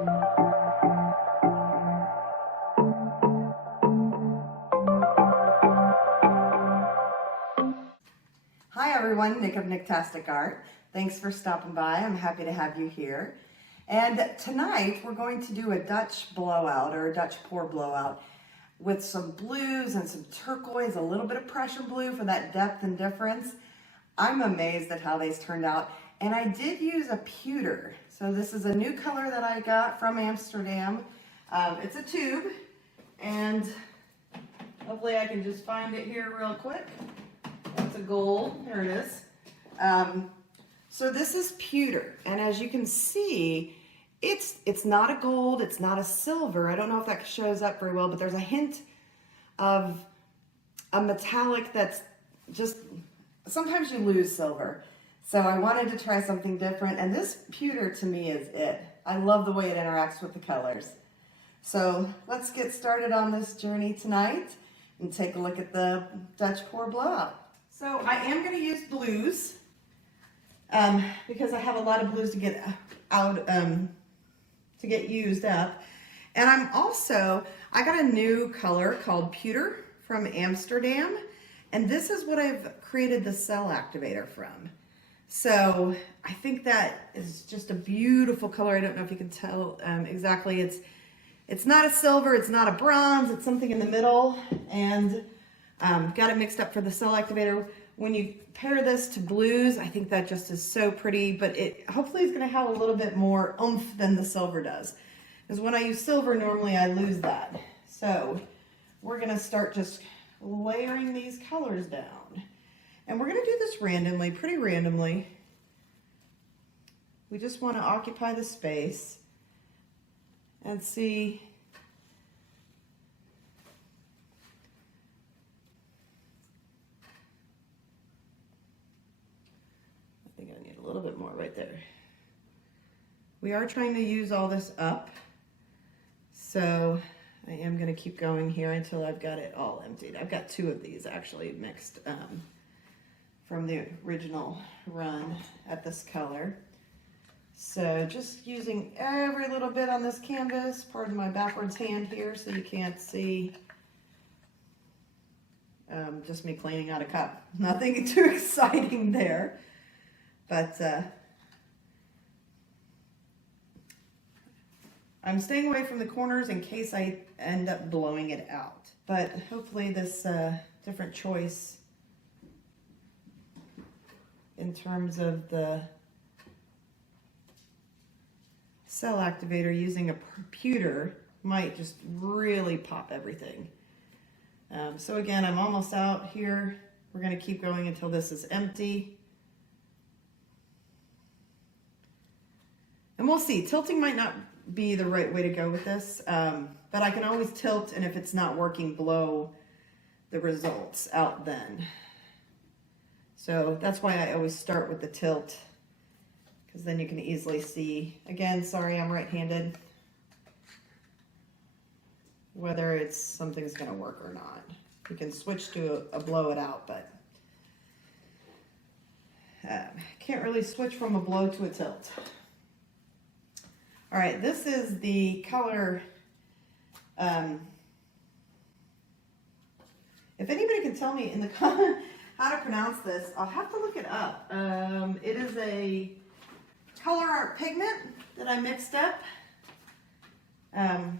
Hi everyone, Nick of Nictastic Art. Thanks for stopping by. I'm happy to have you here. And tonight we're going to do a Dutch blowout or a Dutch pour blowout with some blues and some turquoise, a little bit of Prussian blue for that depth and difference. I'm amazed at how these turned out. And I did use a pewter. So this is a new color that I got from Amsterdam. It's a tube, and hopefully I can just find it here real quick. It's a gold, there it is. So this is pewter, and as you can see, it's not a gold, it's not a silver. I don't know if that shows up very well, but there's a hint of a metallic that's just, sometimes you lose silver. So I wanted to try something different, and this pewter to me is it. I love the way it interacts with the colors. So let's get started on this journey tonight and take a look at the Dutch pour blowout. So I am going to use blues because I have a lot of blues to get out, to get used up. And I got a new color called Pewter from Amsterdam. And this is what I've created the cell activator from. So I think that is just a beautiful color. I don't know if you can tell exactly. It's not a silver, it's not a bronze, it's something in the middle. And got it mixed up for the cell activator. When you pair this to blues, I think that just is so pretty, but it hopefully is going to have a little bit more oomph than the silver does. Because when I use silver, normally I lose that. So we're going to start just layering these colors down. And we're going to do this randomly, pretty randomly. We just want to occupy the space and see. I think I need a little bit more right there. We are trying to use all this up, so I am going to keep going here until I've got it all emptied. I've got two of these actually mixed from the original run at this color. So just using every little bit on this canvas, pardon my backwards hand here so you can't see. Just me cleaning out a cup. Nothing too exciting there. But I'm staying away from the corners in case I end up blowing it out. But hopefully this different choice in terms of the cell activator using a pewter might just really pop everything. So again, I'm almost out here. We're going to keep going until this is empty. And we'll see. Tilting might not be the right way to go with this, but I can always tilt, and if it's not working, blow the results out then. So that's why I always start with the tilt, because then you can easily see. Again, sorry, I'm right-handed, whether something's going to work or not. You can switch to a blow it out, but can't really switch from a blow to a tilt. All right, this is the color. If anybody can tell me in the comment how to pronounce this, I'll have to look it up. It is a color art pigment that I mixed up. And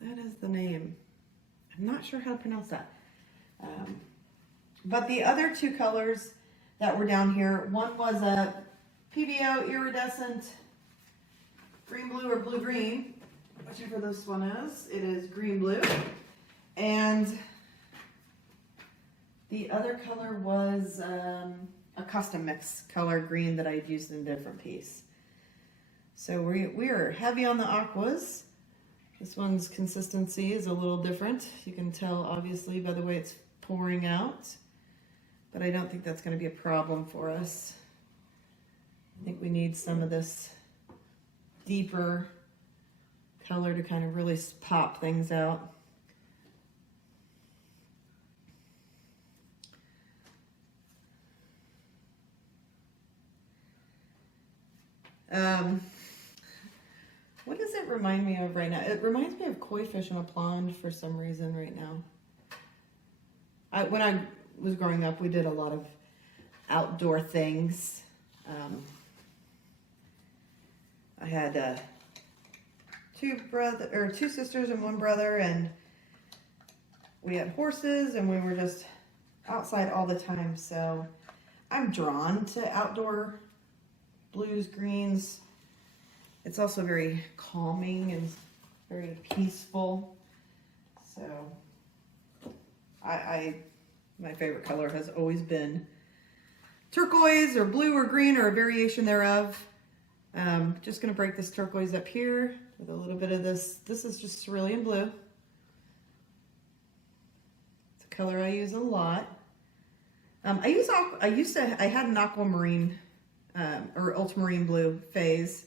that is the name. I'm not sure how to pronounce that. But the other two colors that were down here, one was a PBO iridescent green blue or blue green, whichever this one is. It is green blue. And the other color was a custom mix color green that I'd used in a different piece. So we are heavy on the aquas. This one's consistency is a little different. You can tell obviously by the way it's pouring out, but I don't think that's going to be a problem for us. I think we need some of this deeper color to kind of really pop things out. What does it remind me of right now? It reminds me of koi fish in a pond for some reason right now. When I was growing up, we did a lot of outdoor things. I had two sisters and one brother, and we had horses, and we were just outside all the time. So I'm drawn to outdoor blues, greens. It's also very calming and very peaceful. So my favorite color has always been turquoise or blue or green or a variation thereof. Just gonna break this turquoise up here with a little bit of this. This is just cerulean blue. It's a color I use a lot. I had an aquamarine or ultramarine blue phase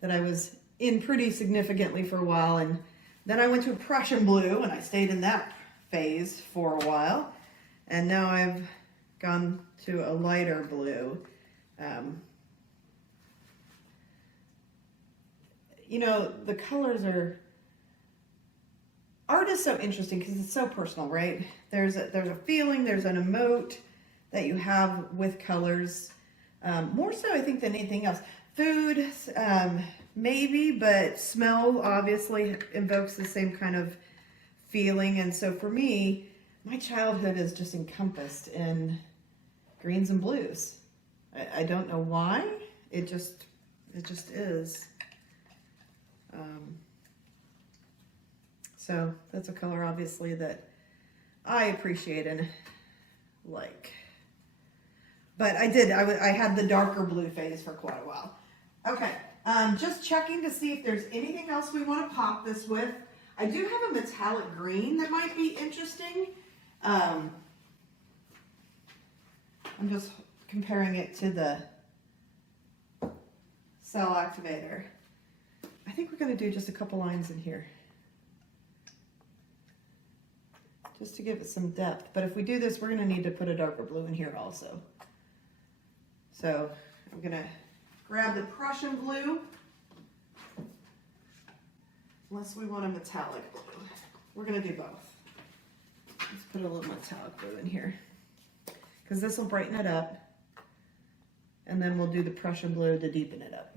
that I was in pretty significantly for a while, and then I went to a Prussian blue and I stayed in that phase for a while, and now I've gone to a lighter blue. You know, the colors art is so interesting because it's so personal, right? There's a feeling, there's an emote that you have with colors, more so I think than anything else. Food, maybe, but smell obviously invokes the same kind of feeling. And so for me, my childhood is just encompassed in greens and blues. I don't know why. It just is. So that's a color obviously that I appreciate and like. But I had the darker blue phase for quite a while. Okay, just checking to see if there's anything else we want to pop this with. I do have a metallic green that might be interesting. I'm just comparing it to the cell activator. I think we're going to do just a couple lines in here, just to give it some depth. But if we do this, we're going to need to put a darker blue in here also. So I'm going to grab the Prussian blue, unless we want a metallic blue. We're going to do both. Let's put a little metallic blue in here, because this will brighten it up, and then we'll do the Prussian blue to deepen it up.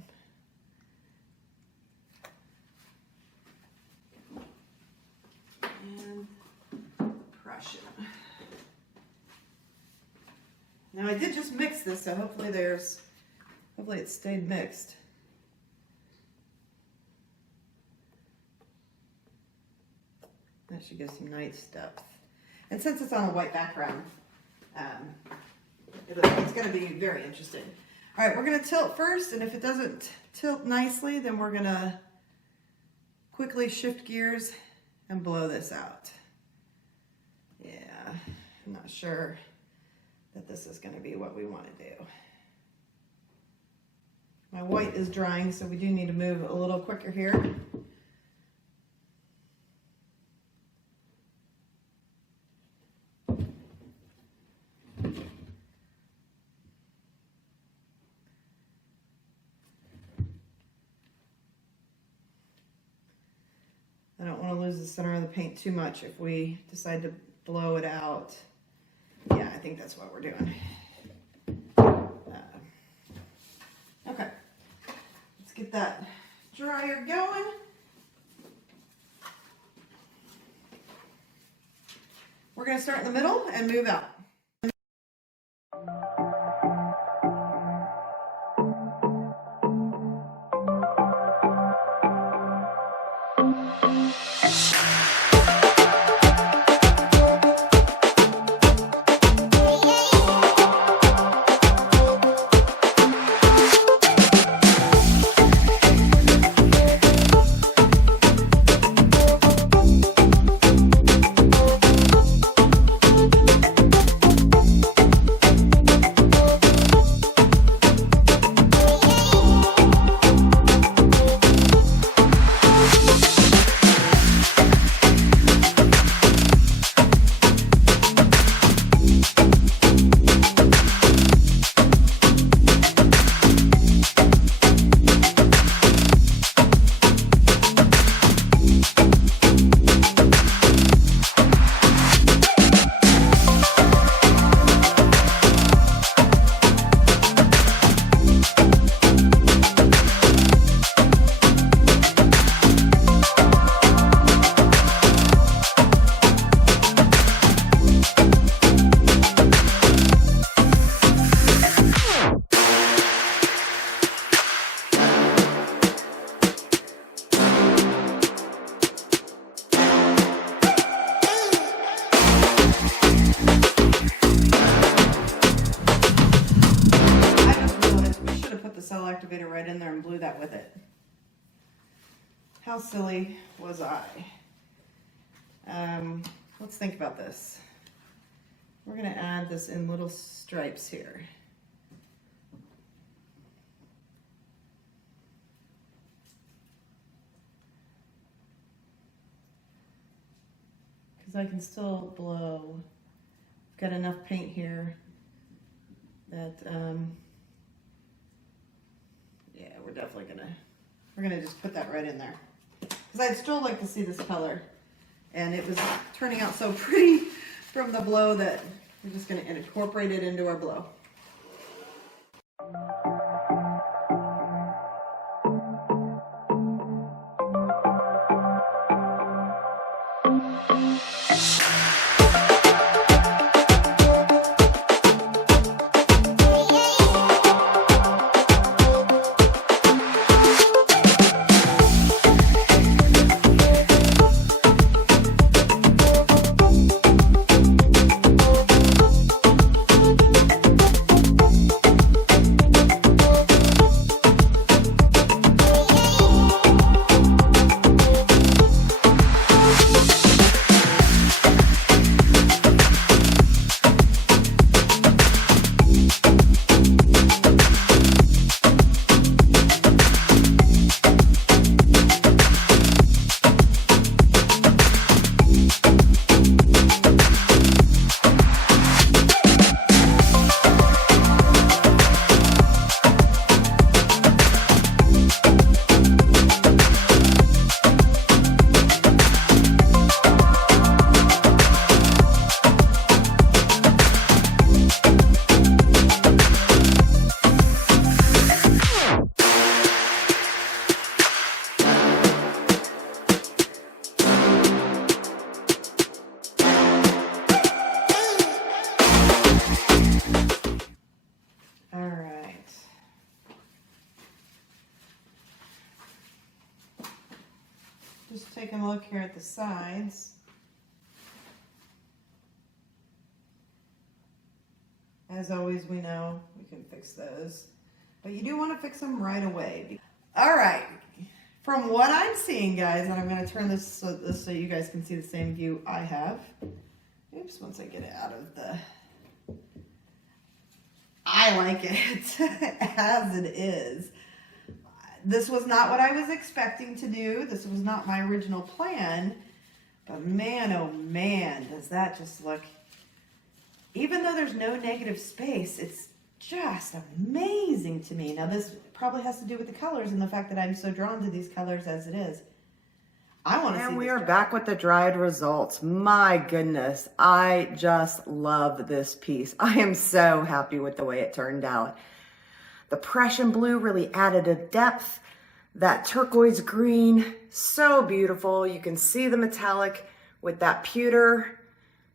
And Prussian. Now I did just mix this, so hopefully it stayed mixed. That should give some nice depth. And since it's on a white background, it's going to be very interesting. All right, we're going to tilt first, and if it doesn't tilt nicely, then we're going to quickly shift gears and blow this out. Yeah, I'm not sure that this is going to be what we want to do. My white is drying, so we do need to move a little quicker here. I don't want to lose the center of the paint too much if we decide to blow it out. Yeah, I think that's what we're doing. Okay, let's get that dryer going. We're going to start in the middle and move out. in there and blew that with it. How silly was I? Let's think about this. We're gonna add this in little stripes here. Because I can still blow. I've got enough paint here that, yeah, we're gonna just put that right in there. Because I'd still like to see this color. And it was turning out so pretty from the blow that we're just gonna incorporate it into our blow. Just taking a look here at the sides. As always, we know we can fix those, but you do want to fix them right away. All right, from what I'm seeing, guys, and I'm going to turn this so you guys can see the same view I have. Oops, once I get it out of the... I like it as it is. This was not what I was expecting to do. This was not my original plan. But man, oh man, does that just look... Even though there's no negative space, it's just amazing to me. Now this probably has to do with the colors and the fact that I'm so drawn to these colors as it is. I want to see. And we are back with the dried results. My goodness, I just love this piece. I am so happy with the way it turned out. The Prussian blue really added a depth. That turquoise green, so beautiful. You can see the metallic with that pewter.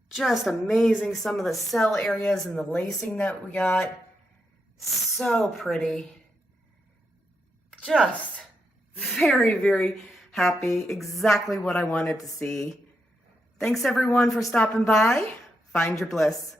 Just amazing. Some of the cell areas and the lacing that we got. So pretty. Just very, very happy. Exactly what I wanted to see. Thanks everyone for stopping by. Find your bliss.